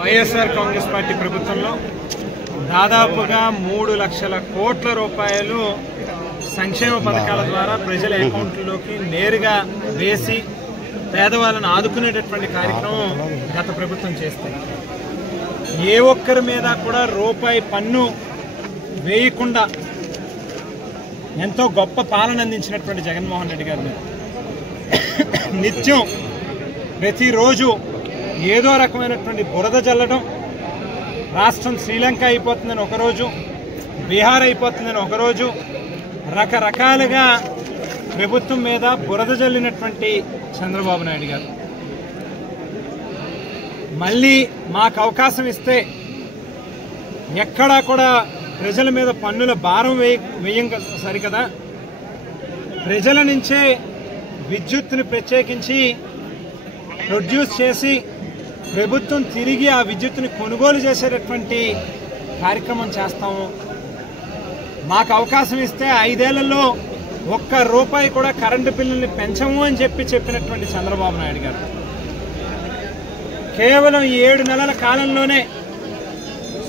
YSR Congress party ప్రభుత్వంలో దాదాపుగా 3 లక్షల కోట్ల రూపాయలు సంక్షేమ పథకాల ద్వారా ప్రజల అకౌంట్లలోకి నేరుగా వేసి పేదవాళ్ళను ఆదుకునేటటువంటి కార్యక్రమం గత ప్రభుత్వం చేస్తే ఏ ఒక్కరి మీద కూడా రూపాయి పన్ను వేయకుండా ఎంతో గొప్ప పాలన అందించినటువంటి జగన్మోహన్ రెడ్డి గారి మీద నిత్యం ప్రతిరోజు ఏదో రకమైనటువంటి బురద జల్లడం, రాష్ట్రం శ్రీలంక అయిపోతుందని ఒకరోజు, బీహార్ అయిపోతుందని ఒకరోజు, రకరకాలుగా ప్రభుత్వం మీద బురద జల్లినటువంటి చంద్రబాబు నాయుడు గారు మళ్ళీ మాకు అవకాశం ఇస్తే ఎక్కడా కూడా ప్రజల మీద పన్నుల భారం వేయం సరికదా, ప్రజల నుంచే విద్యుత్తుని ప్రత్యేకించి ప్రొడ్యూస్ చేసి ప్రభుత్వం తిరిగి ఆ విద్యుత్తుని కొనుగోలు చేసేటటువంటి కార్యక్రమం చేస్తాము. మాకు అవకాశం ఇస్తే 5 ఏళ్లలో ₹1 కూడా కరెంటు బిల్లుల్ని పెంచము అని చెప్పినటువంటి చంద్రబాబు నాయుడు గారు కేవలం 7 నెలల కాలంలోనే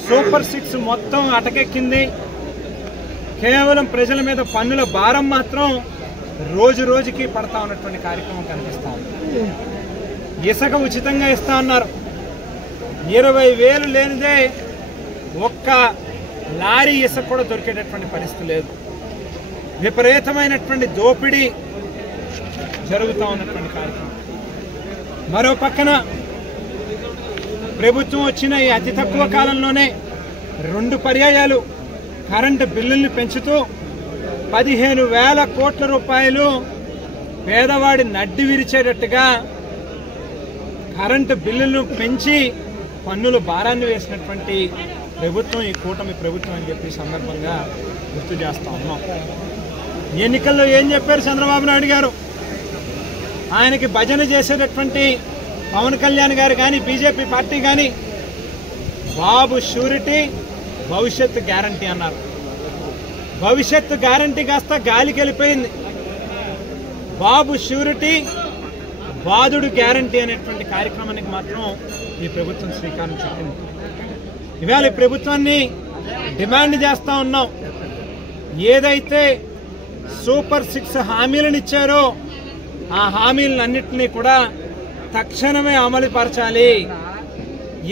సూపర్ 6 మొత్తం అటకెక్కింది. కేవలం ప్రజల మీద పన్నుల భారం మాత్రం రోజు రోజుకి పడతా ఉన్నటువంటి కార్యక్రమం కనిపిస్తా ఉంది. ఇసుక ఉచితంగా ఇస్తా ఉన్నారు. 20,000 లేనిదే ఒక్క లారీ ఇసుక కూడా దొరికేటటువంటి పరిస్థితి లేదు. విపరీతమైనటువంటి దోపిడీ జరుగుతూ ఉన్నటువంటి కార్యక్రమం. మరో పక్కన ప్రభుత్వం వచ్చిన ఈ అతి తక్కువ కాలంలోనే 2 పర్యాయాలు కరెంటు బిల్లుల్ని పెంచుతూ 15,000 కోట్ల రూపాయలు పేదవాడి నడ్డి విరిచేటట్టుగా కరెంటు బిల్లులను పెంచి పన్నుల భారాన్ని వేసినటువంటి ప్రభుత్వం ఈ కూటమి ప్రభుత్వం అని చెప్పి సందర్భంగా గుర్తు చేస్తా ఉన్నాం. ఎన్నికల్లో ఏం చెప్పారు చంద్రబాబు నాయుడు గారు? ఆయనకి భజన చేసేటటువంటి పవన్ కళ్యాణ్ గారు కానీ, బీజేపీ పార్టీ కానీ బాబు షూరిటీ భవిష్యత్తు గ్యారంటీ అన్నారు. భవిష్యత్తు గ్యారంటీ కాస్త గాలికి వెళ్ళిపోయింది. బాబు షూరిటీ బాధుడు గ్యారంటీ అనేటువంటి కార్యక్రమానికి మాత్రం ఈ ప్రభుత్వం శ్రీకారం చుట్టింది. ఇవాళ ఈ ప్రభుత్వాన్ని డిమాండ్ చేస్తా ఉన్నాం. ఏదైతే సూపర్ 6 హామీలను ఇచ్చారో ఆ హామీలన్నింటినీ కూడా తక్షణమే అమలు పరచాలి.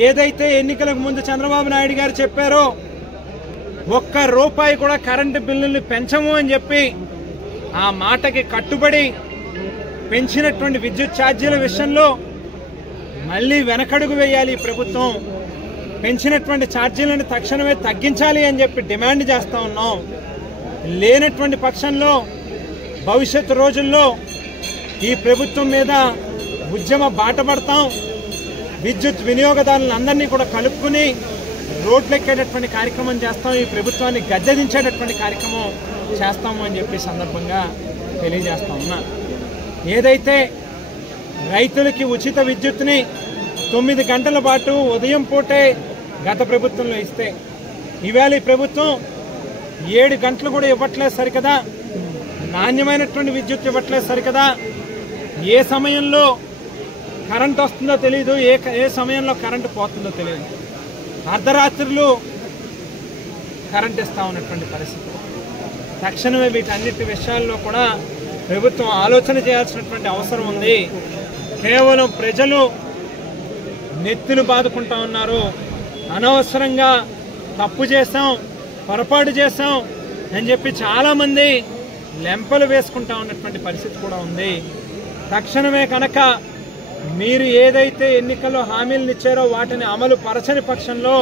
ఏదైతే ఎన్నికలకు ముందు చంద్రబాబు నాయుడు గారు చెప్పారో ₹1 కూడా కరెంటు బిల్లుల్ని పెంచము అని చెప్పి ఆ మాటకి కట్టుబడి పెంచినటువంటి విద్యుత్ ఛార్జీల విషయంలో మళ్లీ వెనకడుగు వేయాలి. ప్రభుత్వం పెంచినటువంటి ఛార్జీలను తక్షణమే తగ్గించాలి అని చెప్పి డిమాండ్ చేస్తా ఉన్నాం. లేనటువంటి పక్షంలో భవిష్యత్తు రోజుల్లో ఈ ప్రభుత్వం మీద ఉద్యమ బాట పడతాం. విద్యుత్ వినియోగదారులందరినీ కూడా కలుపుకుని రోడ్లెక్కేటటువంటి కార్యక్రమం చేస్తాం. ఈ ప్రభుత్వాన్ని గద్దెదించేటటువంటి కార్యక్రమం చేస్తాము అని చెప్పి సందర్భంగా తెలియజేస్తా ఉన్నా. ఏదైతే రైతులకి ఉచిత విద్యుత్ని 9 గంటల పాటు ఉదయం పూటే గత ప్రభుత్వంలో ఇస్తే ఇవాళ ఈ ప్రభుత్వం 7 గంటలు కూడా ఇవ్వట్లేదు సరికదా, నాణ్యమైనటువంటి విద్యుత్ ఇవ్వట్లేదు సరికదా, ఏ సమయంలో కరెంట్ వస్తుందో తెలియదు, ఏ సమయంలో కరెంటు పోతుందో తెలియదు, అర్ధరాత్రులు కరెంట్ ఇస్తా ఉన్నటువంటి పరిస్థితి. తక్షణమే వీటన్నిటి విషయాల్లో కూడా ప్రభుత్వం ఆలోచన చేయాల్సినటువంటి అవసరం ఉంది. కేవలం ప్రజలు నెత్తులు బాదుకుంటా ఉన్నారు. అనవసరంగా తప్పు చేశాం, పొరపాటు చేశాం అని చెప్పి చాలామంది లెంపలు వేసుకుంటా ఉన్నటువంటి పరిస్థితి కూడా ఉంది. తక్షణమే కనుక మీరు ఏదైతే ఎన్నికల్లో హామీలను ఇచ్చారో వాటిని అమలు పరచని పక్షంలో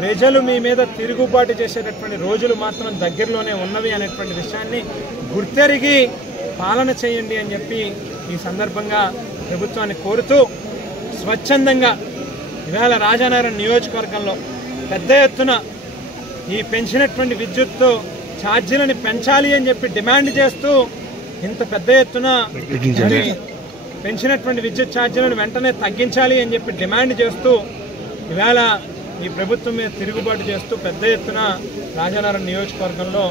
ప్రజలు మీ మీద తిరుగుబాటు చేసేటటువంటి రోజులు మాత్రం దగ్గరలోనే ఉన్నవి అనేటువంటి విషయాన్ని గుర్తెరిగి పాలన చేయండి అని చెప్పి ఈ సందర్భంగా ప్రభుత్వాన్ని కోరుతూ స్వచ్ఛందంగా ఇవాళ రాజానగరం నియోజకవర్గంలో పెద్ద ఎత్తున ఈ పెంచినటువంటి విద్యుత్ ఛార్జీలను పెంచాలి అని చెప్పి డిమాండ్ చేస్తూ ఇంత పెద్ద ఎత్తున పెంచినటువంటి విద్యుత్ ఛార్జీలను వెంటనే తగ్గించాలి అని చెప్పి డిమాండ్ చేస్తూ ఇవాళ ఈ ప్రభుత్వం మీద తిరుగుబాటు చేస్తూ పెద్ద ఎత్తున రాజానగరం నియోజకవర్గంలో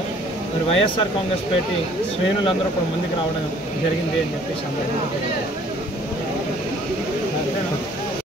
మరి వైఎస్ఆర్ కాంగ్రెస్ పార్టీ శ్రేణులందరూ కూడా ముందుకు రావడం జరిగింది అని చెప్పి సందర్భంగా